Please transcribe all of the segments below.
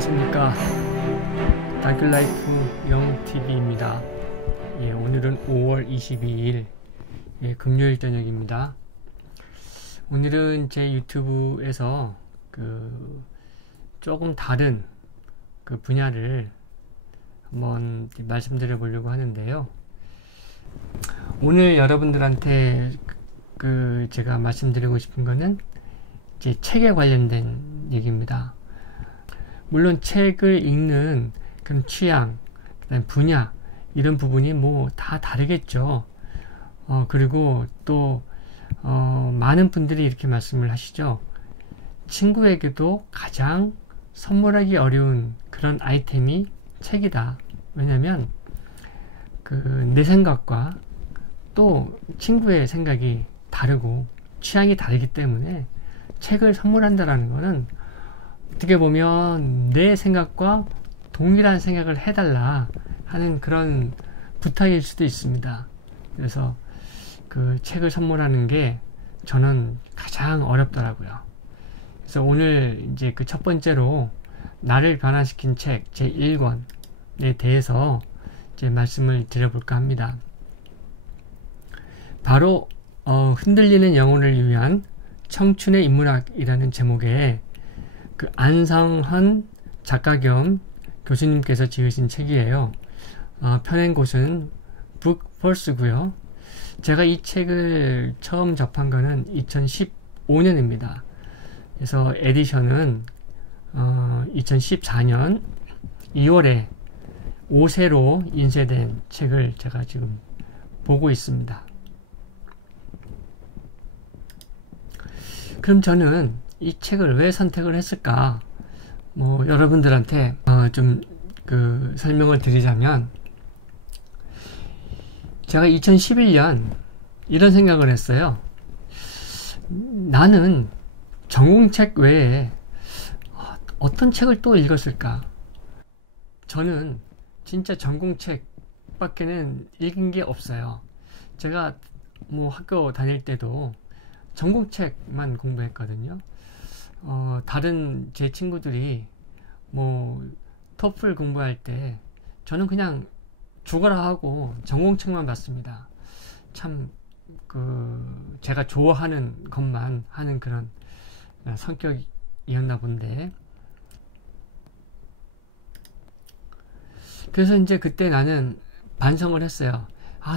안녕하십니까. 다큐라이프 영TV입니다. 오늘은 5월 22일 금요일 저녁입니다. 오늘은 제 유튜브에서 조금 다른 분야를 한번 말씀드려 보려고 하는데요. 오늘 여러분들한테 제가 말씀드리고 싶은 거는 제 책에 관련된 얘기입니다. 물론 책을 읽는 그런 취향, 그다음 분야 이런 부분이 다 다르겠죠. 그리고 또 많은 분들이 이렇게 말씀을 하시죠. 친구에게도 가장 선물하기 어려운 그런 아이템이 책이다. 왜냐면 내 생각과 또 친구의 생각이 다르고 취향이 다르기 때문에 책을 선물한다라는 거는 어떻게 보면 내 생각과 동일한 생각을 해달라 하는 그런 부탁일 수도 있습니다. 그래서 책을 선물하는 게 저는 가장 어렵더라고요. 그래서 오늘 이제 첫 번째로 나를 변화시킨 책 제1권에 대해서 이제 말씀을 드려볼까 합니다. 바로 흔들리는 영혼을 위한 청춘의 인문학이라는 제목의 안성헌 작가 겸 교수님께서 지으신 책이에요. 펴낸 곳은 북폴스고요. 제가 이 책을 처음 접한 거는 2015년입니다. 그래서 에디션은 2014년 2월에 5세로 인쇄된 책을 제가 지금 보고 있습니다. 그럼 저는 이 책을 왜 선택을 했을까? 여러분들한테 좀 설명을 드리자면, 제가 2011년 이런 생각을 했어요. 나는 전공책 외에 어떤 책을 또 읽었을까? 저는 진짜 전공책 밖에는 읽은 게 없어요. 제가 학교 다닐 때도 전공책만 공부했거든요. 다른 제 친구들이 토플 공부할 때 저는 그냥 죽어라 하고 전공책만 봤습니다. 참 제가 좋아하는 것만 하는 그런 성격이었나 본데, 그래서 이제 그때 나는 반성을 했어요.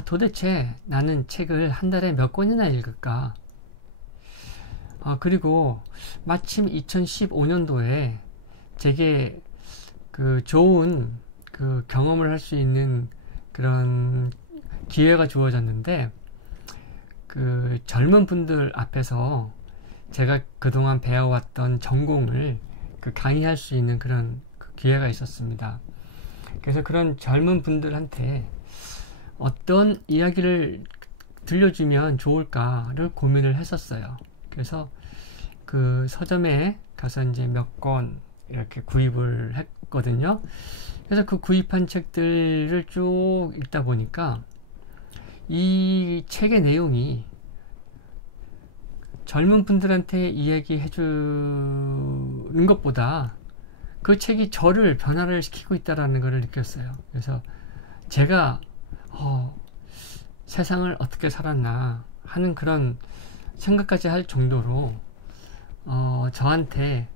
도대체 나는 책을 한 달에 몇 권이나 읽을까? 그리고 마침 2015년도에 제게 좋은 경험을 할 수 있는 그런 기회가 주어졌는데, 젊은 분들 앞에서 제가 그동안 배워왔던 전공을 강의할 수 있는 그런 기회가 있었습니다. 그래서 그런 젊은 분들한테 어떤 이야기를 들려주면 좋을까를 고민을 했었어요. 그래서 서점에 가서 이제 몇 권 이렇게 구입을 했거든요. 그래서 구입한 책들을 쭉 읽다 보니까 이 책의 내용이 젊은 분들한테 이야기해 주는 것보다 그 책이 저를 변화를 시키고 있다는 것을 느꼈어요. 그래서 제가 세상을 어떻게 살았나 하는 그런 생각까지 할 정도로 저한테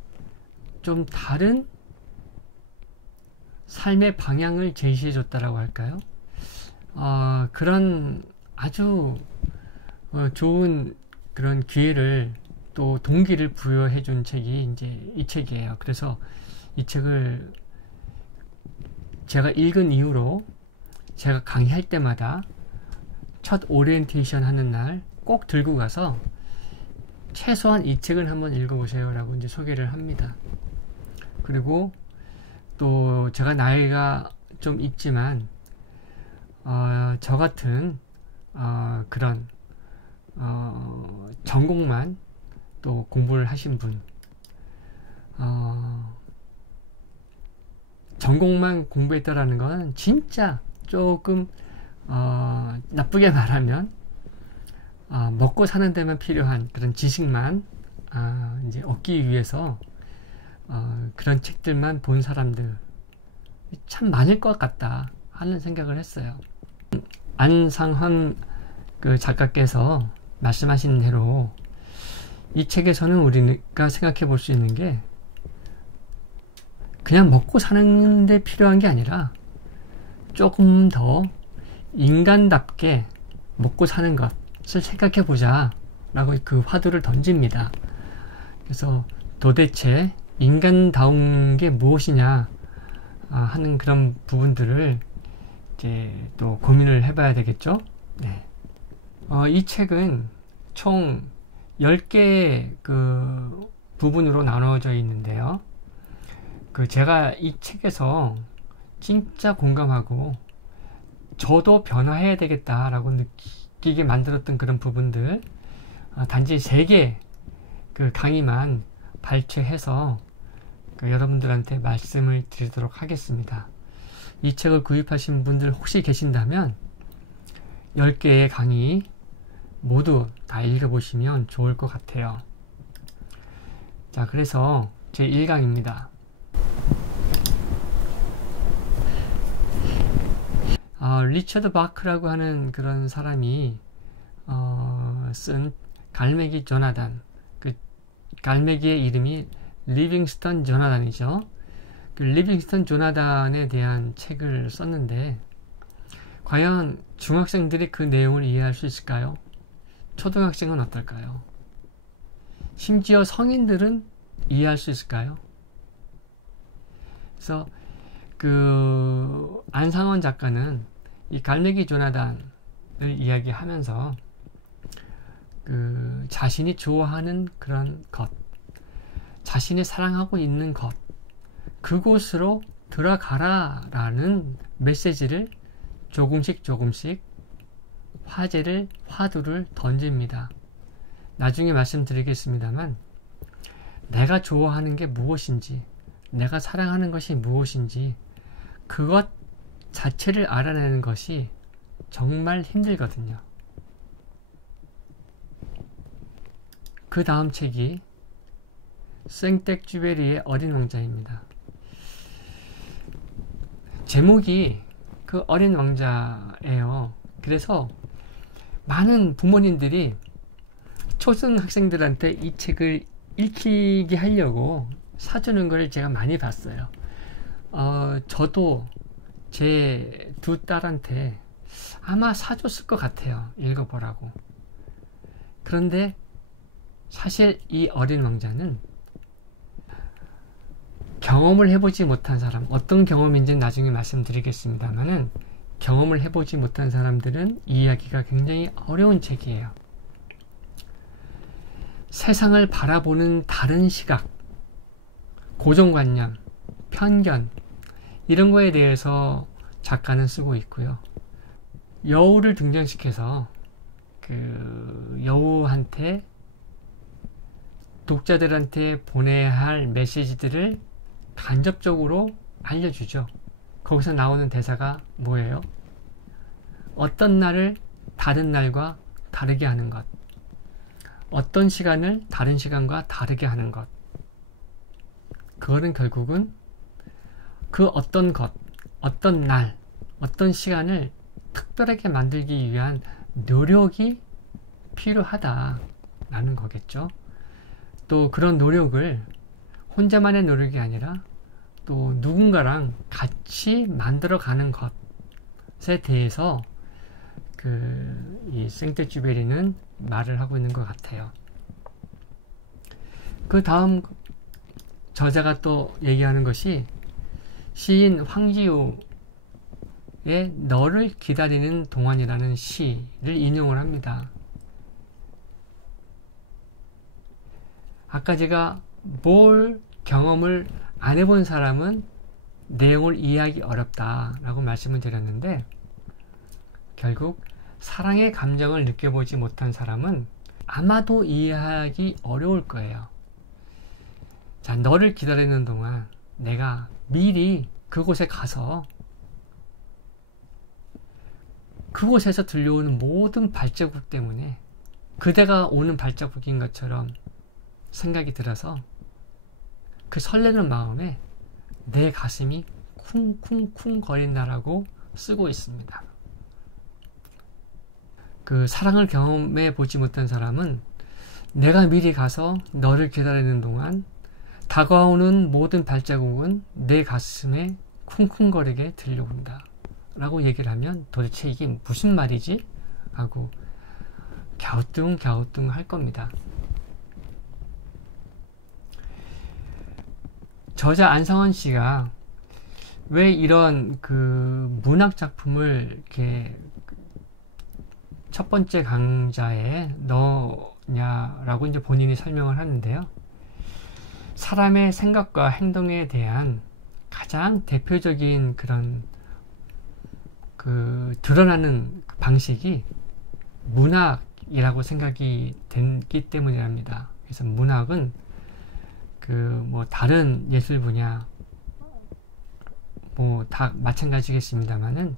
좀 다른 삶의 방향을 제시해 줬다라고 할까요? 그런 아주 좋은 그런 기회를 또 동기를 부여해 준 책이 이제 이 책이에요. 그래서 이 책을 제가 읽은 이후로 제가 강의할 때마다 첫 오리엔테이션 하는 날 꼭 들고 가서 최소한 이 책을 한번 읽어보세요 라고 이제 소개를 합니다. 그리고 또 제가 나이가 좀 있지만 저 같은 그런 전공만 또 공부를 하신 분, 전공만 공부했다라는 건 진짜 조금 나쁘게 말하면 먹고 사는 데만 필요한 그런 지식만 이제 얻기 위해서 그런 책들만 본 사람들 참 많을 것 같다 하는 생각을 했어요. 안상헌 그 작가께서 말씀하신 대로 이 책에서는 우리가 생각해 볼 수 있는 게 그냥 먹고 사는 데 필요한 게 아니라 조금 더 인간답게 먹고 사는 것을 생각해 보자 라고 그 화두를 던집니다. 그래서 도대체 인간다운 게 무엇이냐 하는 그런 부분들을 이제 또 고민을 해봐야 되겠죠. 네. 이 책은 총 10개의 그 부분으로 나눠져 있는데요. 제가 이 책에서 진짜 공감하고 저도 변화해야 되겠다라고 느끼게 만들었던 그런 부분들, 단지 3개 그 강의만 발췌해서 여러분들한테 말씀을 드리도록 하겠습니다. 이 책을 구입하신 분들 혹시 계신다면 10개의 강의 모두 다 읽어보시면 좋을 것 같아요. 자, 그래서 제 1강입니다. 리처드 바크라고 하는 그런 사람이 쓴 갈매기 조나단, 그 갈매기의 이름이 리빙스턴 조나단이죠. 그 리빙스턴 조나단에 대한 책을 썼는데 과연 중학생들이 그 내용을 이해할 수 있을까요? 초등학생은 어떨까요? 심지어 성인들은 이해할 수 있을까요? 그래서 그 안상헌 작가는 이 갈매기 조나단을 이야기하면서 그 자신이 좋아하는 그런 것, 자신이 사랑하고 있는 것, 그곳으로 들어가라라는 메시지를 조금씩 화두를 던집니다. 나중에 말씀드리겠습니다만 내가 좋아하는 게 무엇인지, 내가 사랑하는 것이 무엇인지 그것 자체를 알아내는 것이 정말 힘들거든요. 그 다음 책이 생텍쥐베리의 어린 왕자입니다. 제목이 그 어린 왕자예요. 그래서 많은 부모님들이 초등학생들한테 이 책을 읽히게 하려고 사주는 걸 제가 많이 봤어요. 저도 제 2 딸한테 아마 사줬을 것 같아요. 읽어보라고. 그런데 사실 이 어린 왕자는 경험을 해보지 못한 사람, 어떤 경험인지는 나중에 말씀드리겠습니다만은 경험을 해보지 못한 사람들은 이해하기가 굉장히 어려운 책이에요. 세상을 바라보는 다른 시각, 고정관념, 편견 이런 거에 대해서 작가는 쓰고 있고요. 여우를 등장시켜서 그 여우한테 독자들한테 보내야 할 메시지들을 간접적으로 알려주죠. 거기서 나오는 대사가 뭐예요? 어떤 날을 다른 날과 다르게 하는 것, 어떤 시간을 다른 시간과 다르게 하는 것, 그거는 결국은 그 어떤 것, 어떤 날, 어떤 시간을 특별하게 만들기 위한 노력이 필요하다라는 거겠죠. 또 그런 노력을 혼자만의 노력이 아니라 또 누군가랑 같이 만들어가는 것에 대해서 이 생텍쥐베리는 말을 하고 있는 것 같아요. 그 다음 저자가 또 얘기하는 것이 시인 황지우의 너를 기다리는 동안이라는 시를 인용을 합니다. 아까 제가 뭘 경험을 안 해본 사람은 내용을 이해하기 어렵다라고 말씀을 드렸는데 결국 사랑의 감정을 느껴보지 못한 사람은 아마도 이해하기 어려울 거예요. 자, 너를 기다리는 동안 내가 미리 그곳에 가서 그곳에서 들려오는 모든 발자국 때문에 그대가 오는 발자국인 것처럼 생각이 들어서 그 설레는 마음에 내 가슴이 쿵쿵쿵 거린다라고 쓰고 있습니다. 그 사랑을 경험해 보지 못한 사람은 내가 미리 가서 너를 기다리는 동안 다가오는 모든 발자국은 내 가슴에 쿵쿵거리게 들려온다 라고 얘기를 하면 도대체 이게 무슨 말이지? 하고 갸우뚱 할 겁니다. 저자 안상원 씨가 왜 이런 그 문학 작품을 이렇게 첫 번째 강좌에 넣냐라고 이제 본인이 설명을 하는데요. 사람의 생각과 행동에 대한 가장 대표적인 그런 그 드러나는 방식이 문학이라고 생각이 됐기 때문이랍니다. 그래서 문학은 그 뭐 다른 예술 분야 뭐 다 마찬가지겠습니다만은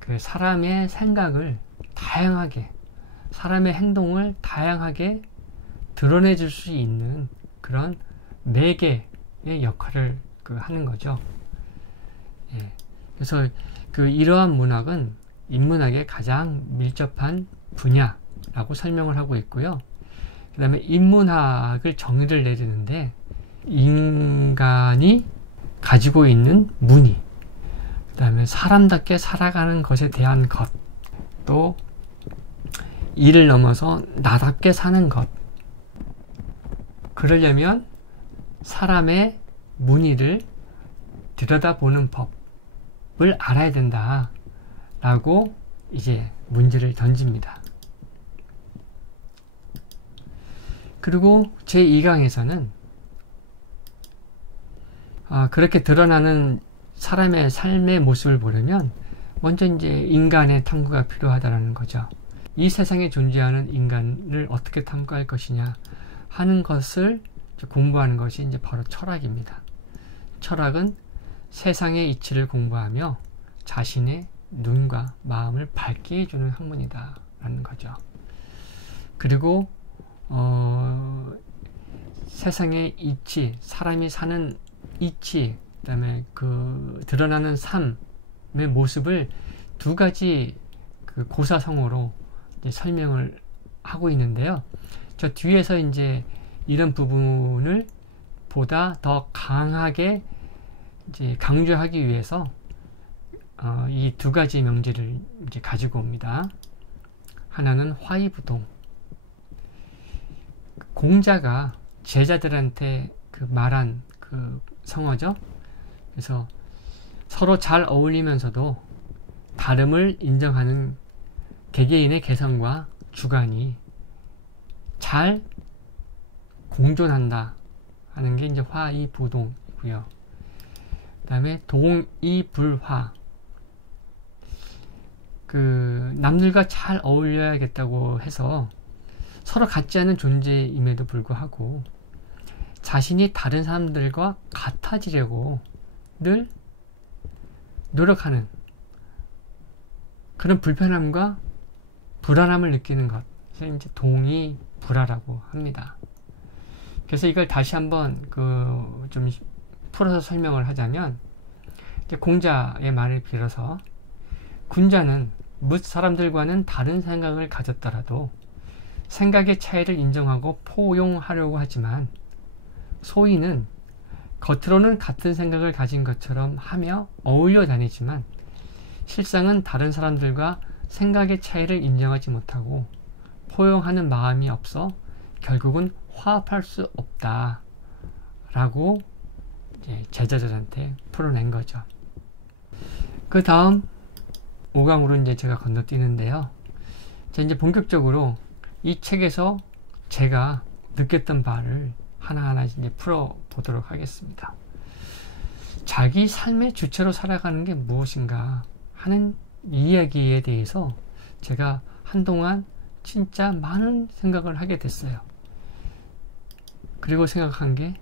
그 사람의 생각을 다양하게, 사람의 행동을 다양하게 드러내 줄 수 있는 그런 매개의 역할을 하는 거죠. 예. 그래서 그 이러한 문학은 인문학의 가장 밀접한 분야라고 설명을 하고 있고요. 그 다음에 인문학을 정의를 내리는데 인간이 가지고 있는 무늬, 그 다음에 사람답게 살아가는 것에 대한 것, 또 이를 넘어서 나답게 사는 것, 그러려면 사람의 무늬를 들여다보는 법을 알아야 된다 라고 이제 문제를 던집니다. 그리고 제2강에서는 그렇게 드러나는 사람의 삶의 모습을 보려면 먼저 이제 인간의 탐구가 필요하다는 거죠. 이 세상에 존재하는 인간을 어떻게 탐구할 것이냐 하는 것을 공부하는 것이 이제 바로 철학입니다. 철학은 세상의 이치를 공부하며 자신의 눈과 마음을 밝게 해주는 학문이다 라는 거죠. 그리고 세상의 이치, 사람이 사는 이치, 그 다음에 그 드러나는 삶의 모습을 두 가지 그 고사성어로 이제 설명을 하고 있는데요. 저 뒤에서 이제 이런 부분을 보다 더 강하게 이제 강조하기 위해서 이 두 가지 명제를 이제 가지고 옵니다. 하나는 화이부동. 공자가 제자들한테 그 말한 그 성어죠. 그래서 서로 잘 어울리면서도 다름을 인정하는 개개인의 개성과 주관이 잘 공존한다 하는 게 이제 화이부동이고요. 그 다음에 동이불화. 그 남들과 잘 어울려야겠다고 해서 서로 같지 않은 존재임에도 불구하고 자신이 다른 사람들과 같아지려고 늘 노력하는 그런 불편함과 불안함을 느끼는 것을 이제 동의불화라고 합니다. 그래서 이걸 다시 한번 좀 풀어서 설명을 하자면, 이제 공자의 말을 빌어서 군자는 뭇 사람들과는 다른 생각을 가졌더라도 생각의 차이를 인정하고 포용하려고 하지만, 소인은 겉으로는 같은 생각을 가진 것처럼 하며 어울려 다니지만 실상은 다른 사람들과 생각의 차이를 인정하지 못하고 포용하는 마음이 없어 결국은 화합할 수 없다 라고 제자들한테 풀어낸 거죠. 그 다음 5강으로 이제 제가 건너뛰는데요. 이제 본격적으로 이 책에서 제가 느꼈던 바를 하나하나 이제 풀어보도록 하겠습니다. 자기 삶의 주체로 살아가는 게 무엇인가 하는 이야기에 대해서 제가 한동안 진짜 많은 생각을 하게 됐어요. 그리고 생각한 게,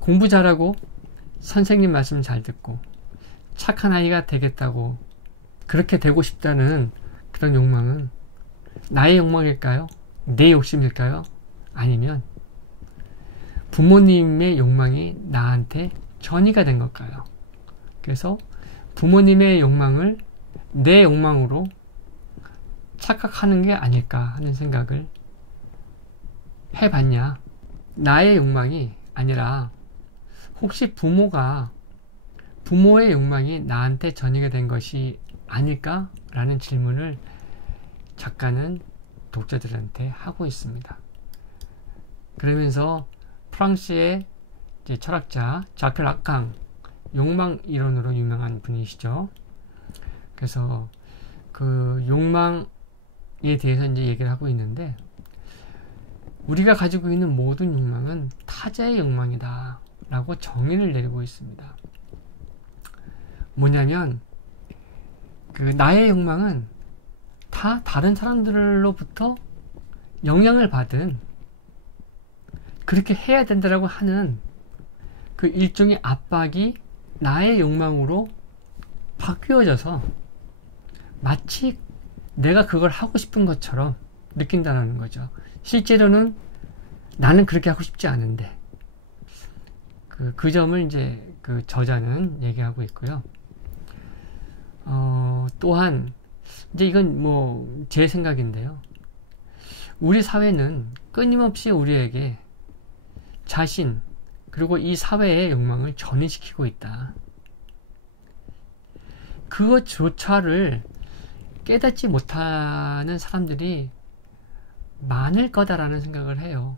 공부 잘하고 선생님 말씀 잘 듣고 착한 아이가 되겠다고, 그렇게 되고 싶다는 그런 욕망은 나의 욕망일까요? 내 욕심일까요? 아니면 부모님의 욕망이 나한테 전이가 된 걸까요? 그래서 부모님의 욕망을 내 욕망으로 착각하는 게 아닐까 하는 생각을 해봤냐? 나의 욕망이 아니라 혹시 부모의 욕망이 나한테 전이가 된 것이 아닐까? 라는 질문을 작가는 독자들한테 하고 있습니다. 그러면서 프랑스의 철학자 자크 라칸, 욕망 이론으로 유명한 분이시죠. 그래서 그 욕망에 대해서 이제 얘기를 하고 있는데, 우리가 가지고 있는 모든 욕망은 타자의 욕망이다 라고 정의를 내리고 있습니다. 뭐냐면 그 나의 욕망은 다 다른 사람들로부터 영향을 받은, 그렇게 해야 된다라고 하는 그 일종의 압박이 나의 욕망으로 바뀌어져서 마치 내가 그걸 하고 싶은 것처럼 느낀다는 거죠. 실제로는 나는 그렇게 하고 싶지 않은데, 그 점을 이제 그 저자는 얘기하고 있고요. 또한 이제 이건 뭐 제 생각인데요. 우리 사회는 끊임없이 우리에게 자신 그리고 이 사회의 욕망을 전이시키고 있다. 그것조차를 깨닫지 못하는 사람들이 많을 거다라는 생각을 해요.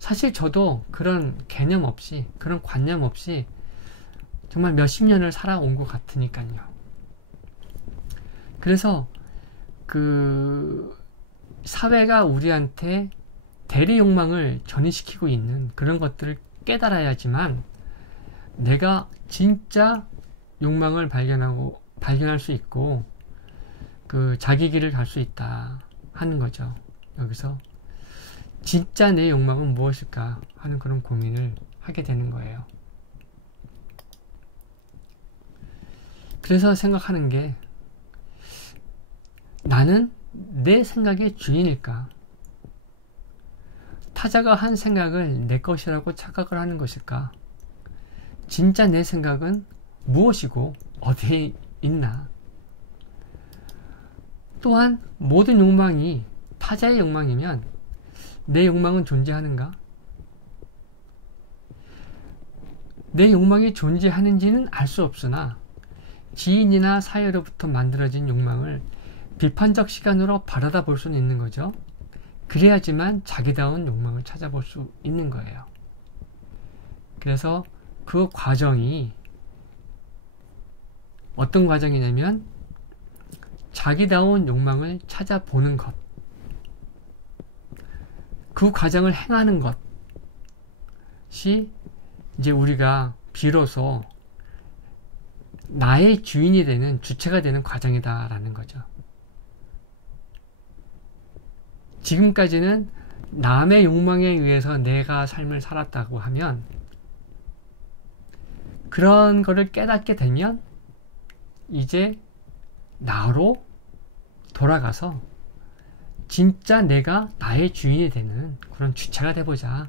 사실 저도 그런 개념 없이, 그런 관념 없이 정말 몇십 년을 살아온 것 같으니까요. 그래서 그 사회가 우리한테 대리 욕망을 전이시키고 있는 그런 것들을 깨달아야지만 내가 진짜 욕망을 발견할 수 있고 그 자기 길을 갈 수 있다 하는 거죠. 여기서 진짜 내 욕망은 무엇일까 하는 그런 고민을 하게 되는 거예요. 그래서 생각하는 게, 나는 내 생각의 주인일까? 타자가 한 생각을 내 것이라고 착각을 하는 것일까? 진짜 내 생각은 무엇이고 어디에 있나? 또한 모든 욕망이 타자의 욕망이면 내 욕망은 존재하는가? 내 욕망이 존재하는지는 알 수 없으나 지인이나 사회로부터 만들어진 욕망을 비판적 시간으로 바라다 볼 수는 있는 거죠. 그래야지만 자기다운 욕망을 찾아볼 수 있는 거예요. 그래서 그 과정이 어떤 과정이냐면 자기다운 욕망을 찾아보는 것, 그 과정을 행하는 것이 이제 우리가 비로소 나의 주인이 되는, 주체가 되는 과정이다라는 거죠. 지금까지는 남의 욕망에 의해서 내가 삶을 살았다고 하면, 그런 거를 깨닫게 되면 이제 나로 돌아가서 진짜 내가 나의 주인이 되는 그런 주체가 돼보자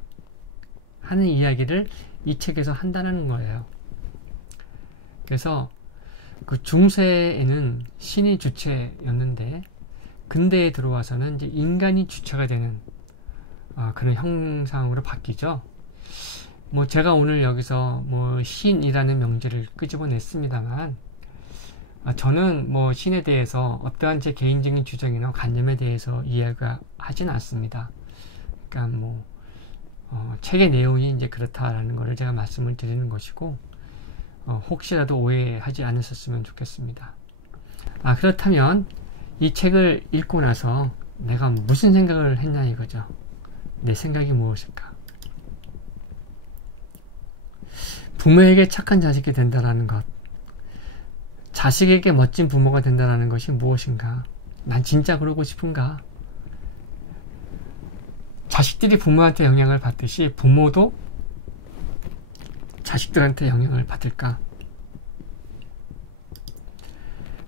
하는 이야기를 이 책에서 한다는 거예요. 그래서 그 중세에는 신이 주체였는데 근대에 들어와서는 이제 인간이 주체가 되는 그런 형상으로 바뀌죠. 뭐 제가 오늘 여기서 뭐 신이라는 명제를 끄집어냈습니다만, 저는 뭐 신에 대해서 어떠한 제 개인적인 주장이나 관념에 대해서 이야기하지는 않습니다. 그러니까 뭐 책의 내용이 이제 그렇다라는 것을 제가 말씀을 드리는 것이고, 혹시라도 오해하지 않으셨으면 좋겠습니다. 그렇다면 이 책을 읽고 나서 내가 무슨 생각을 했냐 이거죠. 내 생각이 무엇일까? 부모에게 착한 자식이 된다라는 것, 자식에게 멋진 부모가 된다라는 것이 무엇인가? 난 진짜 그러고 싶은가? 자식들이 부모한테 영향을 받듯이 부모도 자식들한테 영향을 받을까?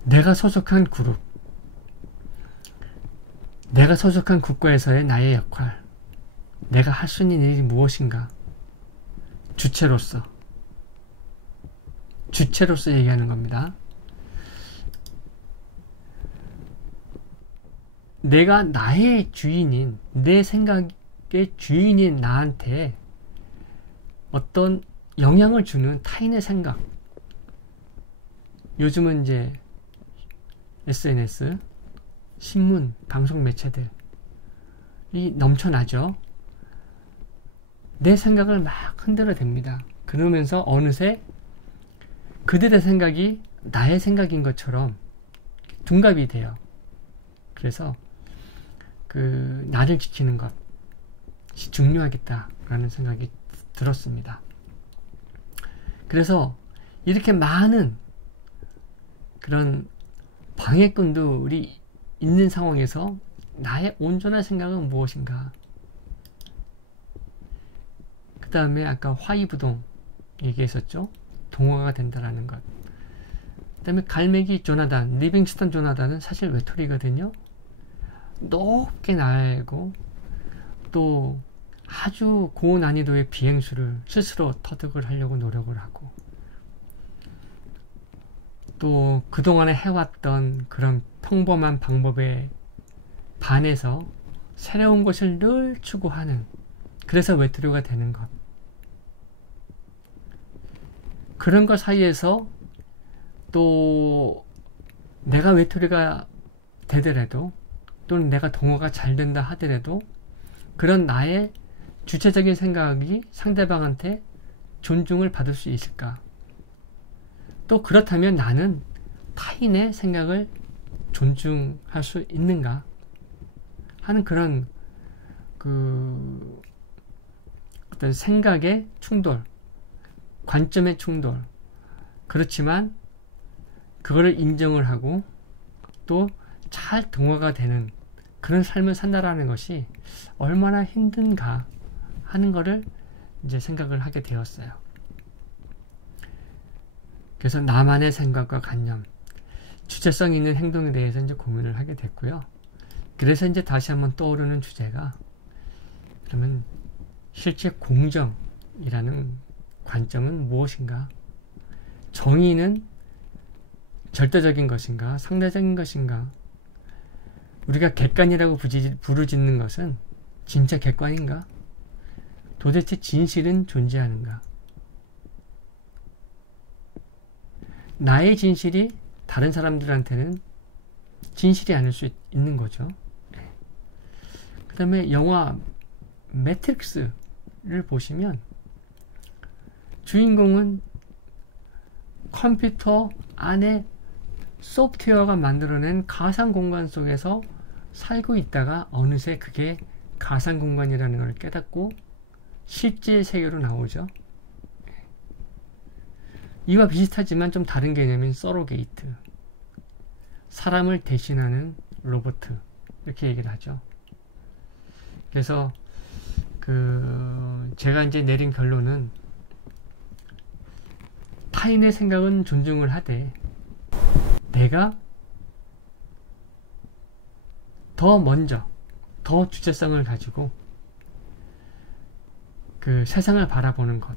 내가 소속한 그룹, 내가 소속한 국가에서의 나의 역할, 내가 할 수 있는 일이 무엇인가? 주체로서 얘기하는 겁니다. 내가 나의 주인인, 내 생각의 주인인 나한테 어떤 영향을 주는 타인의 생각, 요즘은 이제 SNS, 신문, 방송 매체들이 넘쳐나죠. 내 생각을 막 흔들어 댑니다. 그러면서 어느새 그들의 생각이 나의 생각인 것처럼 둔갑이 돼요. 그래서 나를 지키는 것이 중요하겠다라는 생각이 들었습니다. 그래서 이렇게 많은 그런 방해꾼들이 있는 상황에서 나의 온전한 생각은 무엇인가? 그 다음에 아까 화이부동 얘기했었죠. 동화가 된다라는 것. 그 다음에 갈매기 조나단, 리빙스턴 조나단은 사실 외톨이거든요. 높게 날고 또 아주 고난이도의 비행수를 스스로 터득을 하려고 노력을 하고, 또 그동안에 해왔던 그런 평범한 방법에 반해서 새로운 것을 늘 추구하는, 그래서 외톨이가 되는 것. 그런 것 사이에서 또 내가 외톨이가 되더라도, 또는 내가 동화가 잘 된다 하더라도 그런 나의 주체적인 생각이 상대방한테 존중을 받을 수 있을까? 또 그렇다면 나는 타인의 생각을 존중할 수 있는가? 하는 그런 어떤 생각의 충돌, 관점의 충돌. 그렇지만 그거를 인정을 하고 또 잘 동화가 되는 그런 삶을 산다라는 것이 얼마나 힘든가 하는 거를 이제 생각을 하게 되었어요. 그래서 나만의 생각과 관념, 주체성 있는 행동에 대해서 이제 고민을 하게 됐고요. 그래서 이제 다시 한번 떠오르는 주제가, 그러면 실제 공정이라는 관점은 무엇인가? 정의는 절대적인 것인가? 상대적인 것인가? 우리가 객관이라고 부르짖는 것은 진짜 객관인가? 도대체 진실은 존재하는가? 나의 진실이 다른 사람들한테는 진실이 아닐 수 있는 거죠. 그 다음에 영화 매트릭스를 보시면 주인공은 컴퓨터 안에 소프트웨어가 만들어낸 가상 공간 속에서 살고 있다가 어느새 그게 가상 공간이라는 걸 깨닫고 실제 세계로 나오죠. 이와 비슷하지만 좀 다른 개념인 서로게이트, 사람을 대신하는 로봇, 이렇게 얘기를 하죠. 그래서 제가 이제 내린 결론은, 타인의 생각은 존중을 하되 내가 더 먼저, 더 주체성을 가지고 세상을 바라보는 것,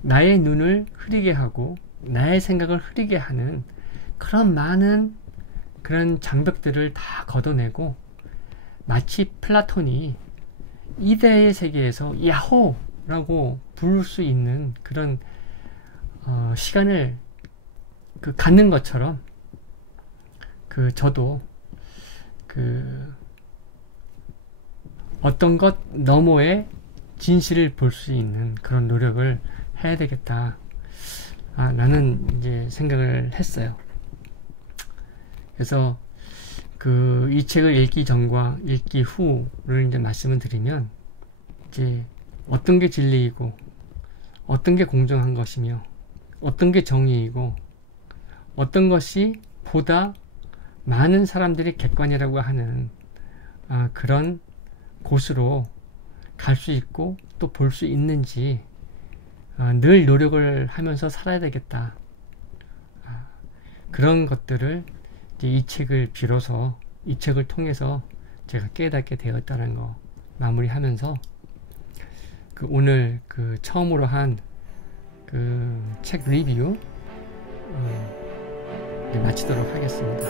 나의 눈을 흐리게 하고 나의 생각을 흐리게 하는 그런 많은 그런 장벽들을 다 걷어내고, 마치 플라톤이 이데의 세계에서 야호라고 부를 수 있는 그런 시간을 갖는 것처럼, 저도 어떤 것 너머의 진실을 볼 수 있는 그런 노력을 해야 되겠다. 라는 이제 생각을 했어요. 그래서 이 책을 읽기 전과 읽기 후를 이제 말씀을 드리면, 이제 어떤 게 진리이고, 어떤 게 공정한 것이며, 어떤 게 정의이고, 어떤 것이 보다 많은 사람들이 객관이라고 하는 그런 곳으로 갈 수 있고 또 볼 수 있는지 늘 노력을 하면서 살아야 되겠다. 그런 것들을 이제 이 책을 빌어서, 이 책을 통해서 제가 깨닫게 되었다는 거 마무리하면서, 오늘 처음으로 한 책 리뷰 마치도록 하겠습니다.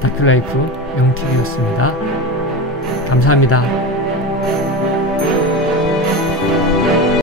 다큐라이프 영TV였습니다. 감사합니다.